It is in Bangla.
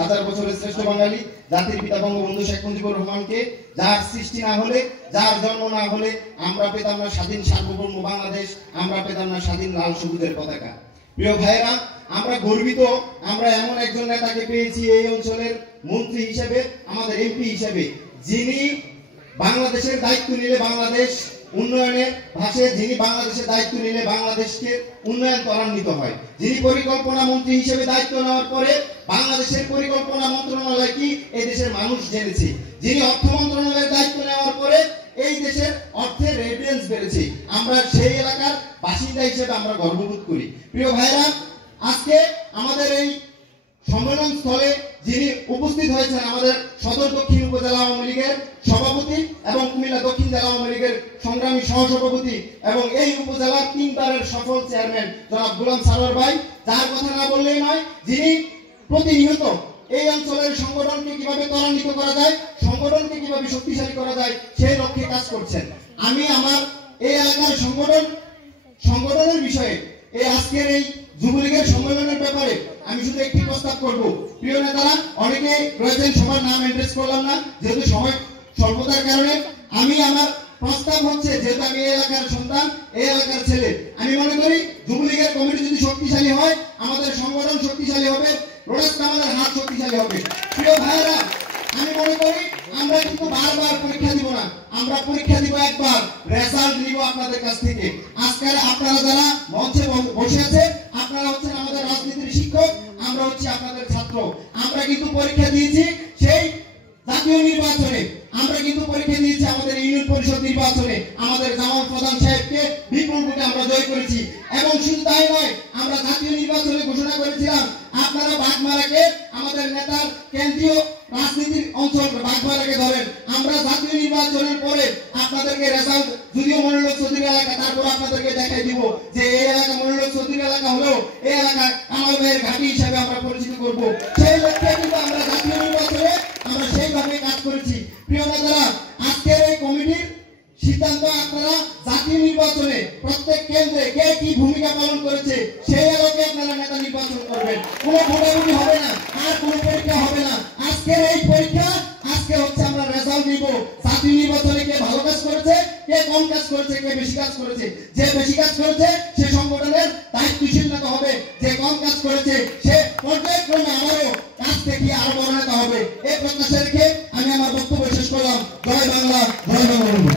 হাজার বছরের শ্রেষ্ঠ বাঙালি জাতির পিতা বঙ্গবন্ধু শেখ মুজিবুর রহমানকে, যার সৃষ্টি না হলে, যার জন্ম না হলে আমরা পেতাম না স্বাধীন সার্বভৌম বাংলাদেশ, আমরা পেতাম না স্বাধীন লাল সবুজের পতাকা। প্রিয় ভাইয়েরা, আমরা গর্বিত, আমরা এমন একজন নেতাকে পেয়েছি এই অঞ্চলের মন্ত্রী হিসেবে, আমাদের এমপি হিসেবে, যিনি বাংলাদেশের দায়িত্ব নিলে বাংলাদেশ উন্নয়নের ভাষে, যিনি বাংলাদেশের দায়িত্ব নিলে বাংলাদেশকে উন্নয়ন ত্বরান্বিত হয়, যিনি পরিকল্পনা মন্ত্রী হিসেবে দায়িত্ব নেওয়ার পরে বাংলাদেশের পরিকল্পনা মন্ত্রণালয় কি এই দেশের মানুষ জেনেছে, যিনি অর্থ মন্ত্রণালয়ের দায়িত্ব নেওয়ার পরে এই দেশের অর্থের রেভিডেন্স বেড়েছে, আমরা সেই এলাকার বাসিন্দা হিসেবে আমরা গর্ববোধ করি। প্রিয় ভাইরা, আজকে আমাদের এই সম্মেলন স্থলে যিনি উপস্থিত হয়েছেন আমাদের সদর দক্ষিণ উপজেলা আওয়ামী লীগের সভাপতি এবং কুমিল্লা দক্ষিণ জেলা আওয়ামী লীগের সংগ্রামী সহসভাপতি এবং এই উপজেলার 3 বারের সফল চেয়ারম্যান জনাব গোলাম সারোয়ার ভাই, যার কথা না বললেই নয়, যিনি প্রতিনিয়ত এই অঞ্চলের সংগঠনকে কিভাবে ত্বরান্বিত করা যায়, সংগঠনকে কিভাবে শক্তিশালী করা যায় সেই লক্ষ্যে কাজ করছেন। আমি আমার এই এলাকার সংগঠনের বিষয়ে এই আজকের এই যুবলীগের সম্মেলনের ব্যাপারে আমি শুধু একটি প্রস্তাব করব। প্রিয় নেতারা অনেকে রয়েছেন, সবার নাম অ্যাড্রেস করলাম না যেহেতু সময় স্বল্পতার কারণে। আমি আমার প্রস্তাব হচ্ছে, যেহেতু আমি এই এলাকার সন্তান, এই এলাকার ছেলে, আমি মনে করি যুবলীগের কমিটি যদি শক্তিশালী হয়, আমাদের সংগঠন শক্তিশালী হবে, রোডাস্ট আমাদের হাত শক্তিশালী হবে। প্রিয় ভাইরা, আমি মনে করি আমরা কিন্তু বারবার পরীক্ষা দিব না, আমরা পরীক্ষা দিব একবার, রেজাল্ট নিব আপনাদের কাছ থেকে। আজকে আপনারা যারা মঞ্চে বসে আছে, আপনারা হচ্ছেন আমাদের রাজনীতির শিক্ষক, আমরা হচ্ছি আপনাদের ছাত্র। আমরা কিন্তু পরীক্ষা দিয়েছি সেই জাতীয় নির্বাচনে, আমরা কিন্তু পরীক্ষা দিয়েছি আমাদের ইউনিয়ন পরিষদ নির্বাচনে, আমাদের জামাল প্রধান সাহেবকে বিপুল ভোটে আমরা জয় করেছি। এবং শুধু তাই নয়, আমরা জাতীয় নির্বাচনে ঘোষণা করেছিলাম আপনারা বাগমারাকে, আমাদের নেতার কেন্দ্রীয় রাজনীতির অঞ্চল বাগমারাকে ধরেন, আমরা জাতীয় নির্বাচনের পরে আপনাদেরকে রেজাল্ট যদিও মনিরুল চৌধুরী এলাকা, তারপর আপনাদেরকে দেখাই দিব যে এই এলাকা মনিরুল চৌধুরী এলাকা হলেও এই এলাকা কামাল ভাইয়ের ঘাঁটি হিসেবে আমরা পরিচিত করব। সেই লক্ষ্যে কিন্তু আমরা জাতীয় নির্বাচনে আমরা সেইভাবে কাজ করেছি। প্রিয় নেতারা, আজকের এই কমিটির সিদ্ধান্ত, আপনারা জাতীয় নির্বাচনে প্রত্যেক কেন্দ্রে কে কি ভূমিকা পালন করেছে সেই আলোকে আপনারা নেতা নির্বাচন করবেন। কোনো ভোটাভুটি হবে না, আর কোনো পরীক্ষা হবে না। আজকের এই পরীক্ষা, আজকে হচ্ছে আমরা রেজাল্ট নিব জাতীয় নির্বাচনে কে ভালো কাজ করেছে, কে কম কাজ করেছে, কে বেশি কাজ করেছে। যে বেশি কাজ করেছে সে সংগঠনের দায়িত্বশীল নেতা হবে, যে কম কাজ করেছে সে পর্যায়ক্রমে আমারও কাজ থেকে আরো বড় নেতা হবে। এই প্রত্যাশা